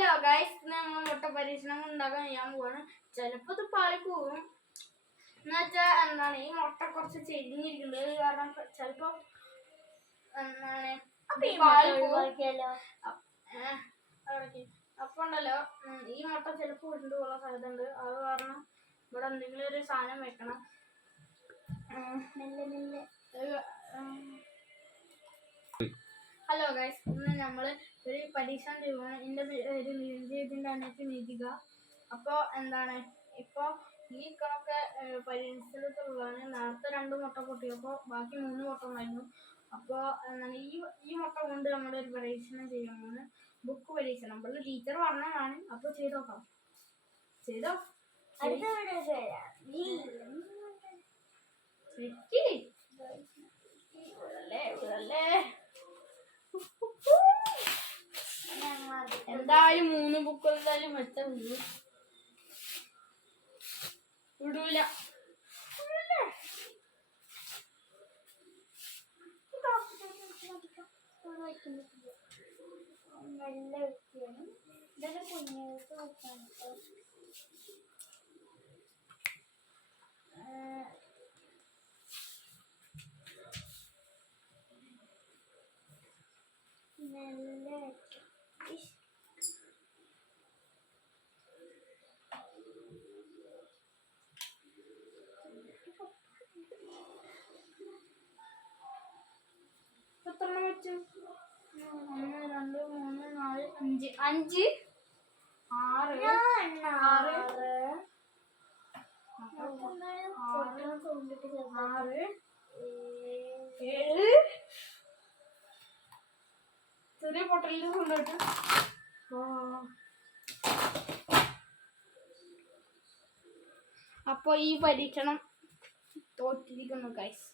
Hello guys, നമ്മൾ മുട്ട പരീക്ഷണം ഉണ്ടാക്കാൻ ചെയ്യാൻ പോവാണ്. ചിലപ്പോ ഇത് പാളി പോവും. എന്നുവെച്ചാൽ എന്താണ്, ഈ മുട്ട കുറച്ച് ചെരിഞ്ഞിരിക്കുന്നത് കാരണം ചിലപ്പോ എന്താണ് പാളി പോവും. അപ്പൊ ഉണ്ടല്ലോ, ഈ മുട്ട ചിലപ്പോ ഉരുണ്ടു പോകാൻ സാധ്യതയുണ്ട്. അത് കാരണം ഇവിടെ എന്തെങ്കിലും ഒരു സാധനം വെക്കണം. ഹലോ ഗൈസ്, ഇന്ന് നമ്മള് ഒരു പരീക്ഷണം ചെയ്യുകയാണ്. എൻ്റെ പേര് ഇതിൻ്റെ അനിയത്തി നിധിക. അപ്പോൾ എന്താണ്, ഇപ്പോൾ ഈ കണക്ക് പരീക്ഷണത്തിലുള്ളതാണ്. നേരത്തെ 2 മുട്ട പൊട്ടിയപ്പോൾ ബാക്കി 3 മുട്ട ഉണ്ടായിരുന്നു. അപ്പോൾ എന്താണ്, ഈ മുട്ട കൊണ്ട് നമ്മളൊരു പരീക്ഷണം ചെയ്യുകയാണ്. ബുക്ക് പരീക്ഷണം. അപ്പോൾ ടീച്ചർ പറഞ്ഞതാണ്. അപ്പോൾ ചെയ്തോക്കാം. ചെയ്തോ എന്തായാലും 3 ബുക്ക് എന്തായാലും വെച്ച വിടൂല. എത്രണ്ണം വെച്ചു? 1 2 3 4 5 5 6 7 ചെറിയ പൊട്ടലിൽ കൊണ്ടുപോയിട്ട്. അപ്പോൾ ഈ പരീക്ഷണം തോറ്റിരിക്കുന്നു ഗൈസ്.